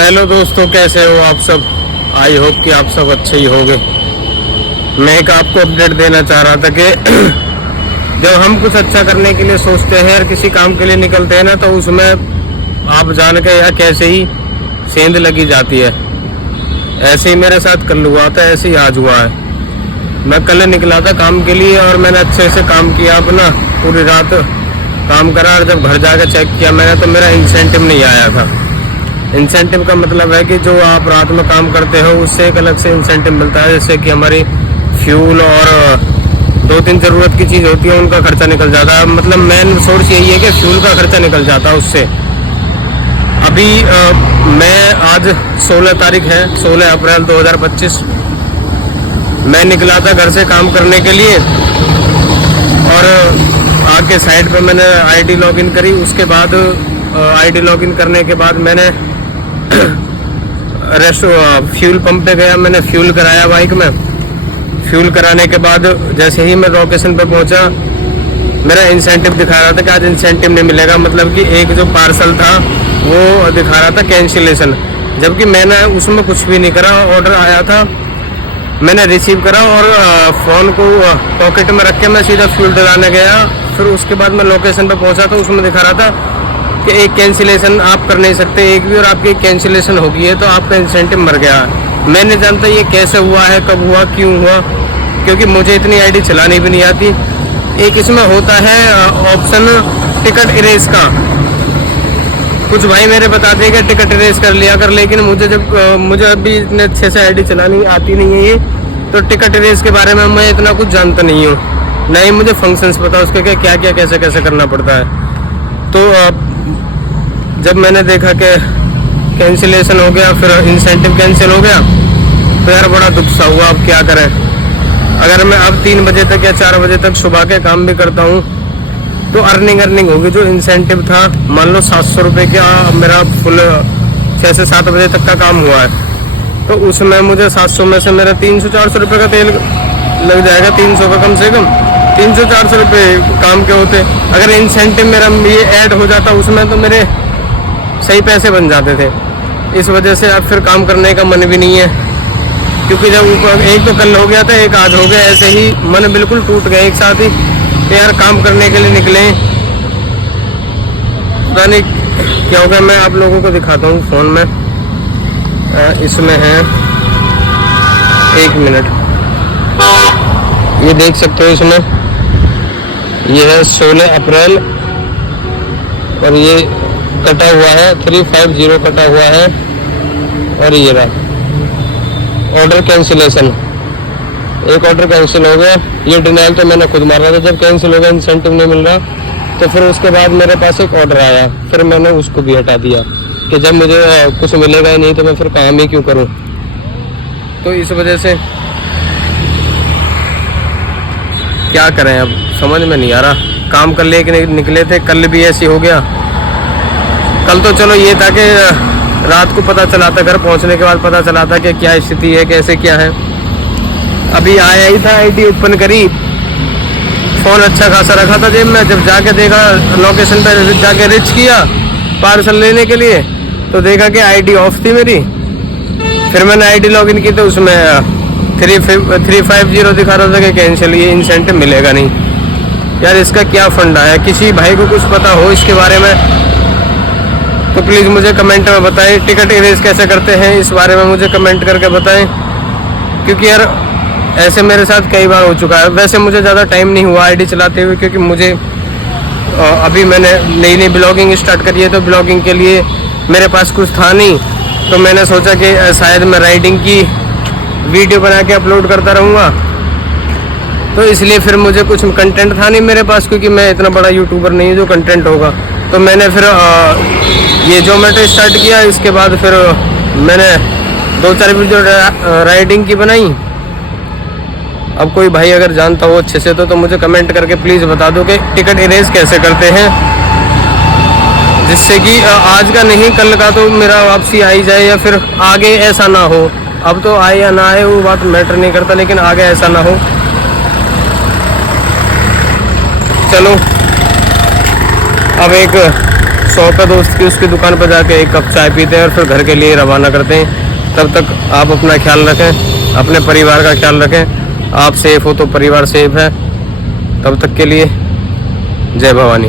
Hello दोस्तों, कैसे हो आप सब। आई होप कि आप सब अच्छे ही होंगे। मैं एक आपको अपडेट देना चाह रहा था कि जब हम कुछ अच्छा करने के लिए सोचते हैं और किसी काम के लिए निकलते हैं ना, तो उसमें आप जान के या कैसे ही सेंध लगी जाती है। ऐसे ही मेरे साथ कल हुआ था, ऐसे ही आज हुआ है। मैं कल निकला था काम के लिए और मैंने अच्छे से काम किया, अपना पूरी रात काम करा, और जब घर जाकर चेक किया मैंने तो मेरा इंसेंटिव नहीं आया था। इंसेंटिव का मतलब है कि जो आप रात में काम करते हो उससे एक अलग से इंसेंटिव मिलता है, जैसे कि हमारी फ्यूल और 2-3 ज़रूरत की चीज़ होती है, उनका खर्चा निकल जाता है। मतलब मेन सोर्स यही है कि फ्यूल का खर्चा निकल जाता है उससे। अभी मैं आज 16 तारीख है, 16 अप्रैल 2025 मैं निकला था घर से काम करने के लिए, और आके साइड पे मैंने आईडी लॉगिन करी। उसके बाद आईडी लॉगिन करने के बाद मैंने फ्यूल पंप पे गया, मैंने फ्यूल कराया बाइक में। फ्यूल कराने के बाद जैसे ही मैं लोकेशन पे पहुंचा, मेरा इंसेंटिव दिखा रहा था कि आज इंसेंटिव नहीं मिलेगा। मतलब कि एक जो पार्सल था वो दिखा रहा था कैंसिलेशन, जबकि मैंने उसमें कुछ भी नहीं करा। ऑर्डर आया था, मैंने रिसीव करा और फ़ोन को पॉकेट में रख के मैं सीधा फ्यूल डलाने गया। फिर उसके बाद मैं लोकेशन पे पहुंचा तो उसमें दिखा रहा था कि एक कैंसिलेशन आप कर नहीं सकते एक भी, और आपकी कैंसिलेशन हो गई है तो आपका इंसेंटिव मर गया। मैं नहीं जानता ये कैसे हुआ है, कब हुआ, क्यों हुआ, क्योंकि मुझे इतनी आईडी चलानी भी नहीं आती। एक इसमें होता है ऑप्शन टिकट इरेज का। कुछ भाई मेरे बताते हैं कि टिकट इरेज कर लिया कर, लेकिन मुझे अभी इतने अच्छे से आईडी चलानी आती नहीं है ये, तो टिकट इरेज के बारे में मैं इतना कुछ जानता नहीं हूँ। नहीं मुझे फंक्शंस पता उसके क्या क्या कैसे कैसे करना पड़ता है। तो जब मैंने देखा कि कैंसिलेशन हो गया, फिर इंसेंटिव कैंसिल हो गया, तो यार बड़ा दुख सा हुआ। अब क्या करें। अगर मैं अब 3 बजे तक या 4 बजे तक सुबह के काम भी करता हूँ तो अर्निंग होगी। जो इंसेंटिव था, मान लो 700 रुपये का मेरा फुल 6 से 7 बजे तक का काम हुआ है, तो उसमें मुझे 700 में से मेरा 300-400 रुपये का तेल लग जाएगा। 300 का कम से कम 300-400 रुपये काम के होते। अगर इंसेंटिव मेरा ये ऐड हो जाता उसमें तो मेरे सही पैसे बन जाते थे। इस वजह से अब फिर काम करने का मन भी नहीं है, क्योंकि जब एक तो कल हो गया था, एक आज हो गया, ऐसे ही मन बिल्कुल टूट गया एक साथ ही। यार काम करने के लिए निकले, पता नहीं क्या होगा। मैं आप लोगों को दिखाता हूँ फ़ोन में, इसमें है 1 मिनट, ये देख सकते हो। इसमें ये है 16 अप्रैल और ये कटा हुआ है 350 कटा हुआ है, और ये रहा ऑर्डर कैंसिलेशन। एक ऑर्डर कैंसिल हो गया, ये डिनाइल तो मैंने खुद मारा था। जब कैंसिल हो गया, इंसेंटिव नहीं मिल रहा, तो फिर उसके बाद मेरे पास एक ऑर्डर आया, फिर मैंने उसको भी हटा दिया कि जब मुझे कुछ मिलेगा ही नहीं तो मैं फिर काम ही क्यों करूं। तो इस वजह से क्या करें, अब समझ में नहीं आ रहा। काम कर लेके निकले थे, कल भी ऐसे हो गया। कल तो चलो ये था कि रात को पता चला था, घर पहुंचने के बाद पता चला था कि क्या स्थिति है, कैसे क्या है। अभी आया ही था, आईडी ओपन करी, फ़ोन अच्छा खासा रखा था जेब में। जब जाके देखा लोकेशन पर, जाके रिच किया पार्सल लेने के लिए, तो देखा कि आईडी ऑफ थी मेरी। फिर मैंने आईडी लॉगिन की तो उसमें 350 दिखा रहा था कि कैंसिल, ये इंसेंटिव मिलेगा नहीं। यार इसका क्या फंडा है, किसी भाई को कुछ पता हो इसके बारे में तो प्लीज़ मुझे कमेंट में बताएं। टिकट इरेज कैसे करते हैं इस बारे में मुझे कमेंट करके बताएं, क्योंकि यार ऐसे मेरे साथ कई बार हो चुका है। वैसे मुझे ज़्यादा टाइम नहीं हुआ आईडी चलाते हुए, क्योंकि मुझे अभी मैंने नई ब्लॉगिंग स्टार्ट करी है, तो ब्लॉगिंग के लिए मेरे पास कुछ था नहीं। तो मैंने सोचा कि शायद मैं राइडिंग की वीडियो बना के अपलोड करता रहूँगा, तो इसलिए फिर मुझे कुछ कंटेंट था नहीं मेरे पास, क्योंकि मैं इतना बड़ा यूट्यूबर नहीं हूँ जो कंटेंट होगा। तो मैंने फिर ये जोमेटो स्टार्ट किया। इसके बाद फिर मैंने 2-4 वीडियो राइडिंग की बनाई। अब कोई भाई अगर जानता हो अच्छे से तो मुझे कमेंट करके प्लीज़ बता दो कि टिकट इरेज कैसे करते हैं, जिससे कि आज का नहीं कल का तो मेरा वापसी आई जाए, या फिर आगे ऐसा ना हो। अब तो आए या ना आए वो बात मैटर नहीं करता, लेकिन आगे ऐसा ना हो। चलो अब एक शौक है दोस्त की, उसकी दुकान पर जाके एक कप चाय पीते हैं और फिर घर के लिए रवाना करते हैं। तब तक आप अपना ख्याल रखें, अपने परिवार का ख्याल रखें। आप सेफ हो तो परिवार सेफ है। तब तक के लिए जय भवानी।